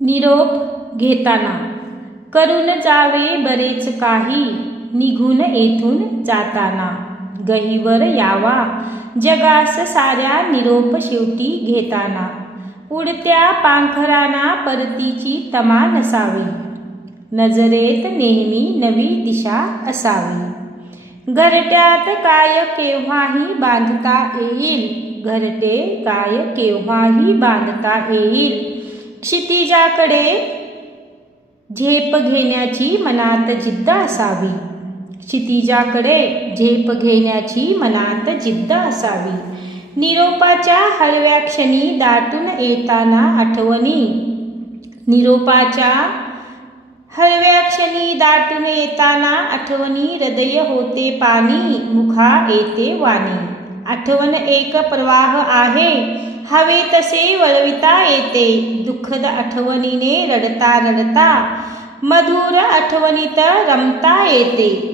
निरोप घेताना करून जावे बरेच काही, निघून येथून जाताना गहिवर यावा जगास साऱ्या निरोप शेवटी घेताना. उडत्या पाखरांना परतीची तमा नसावी, नजरेत नेहमी नवी दिशा असावी. घरट्यात काय केव्हाही बांधता येईल, घरटे काय केव्हाही बांधता येईल. क्षितिजाकडे झेप घेण्याची मनात जिद्द असावी, क्षितिजाकडे झेप घेण्याची मनात जिद्द असावी. निरोपाच्या हळव्या क्षणी दाटून येताना आठवणी, निरोपाच्या हळव्या क्षणी दाटून येताना आठवणी. हृदय होते पाणी, मुखा येते वाणी. आठवण एक प्रवाह आहे, हवे तसे वळविता येते. दुःखद आठवणीने रडता रडता मधुर आठवणीत रमता येते.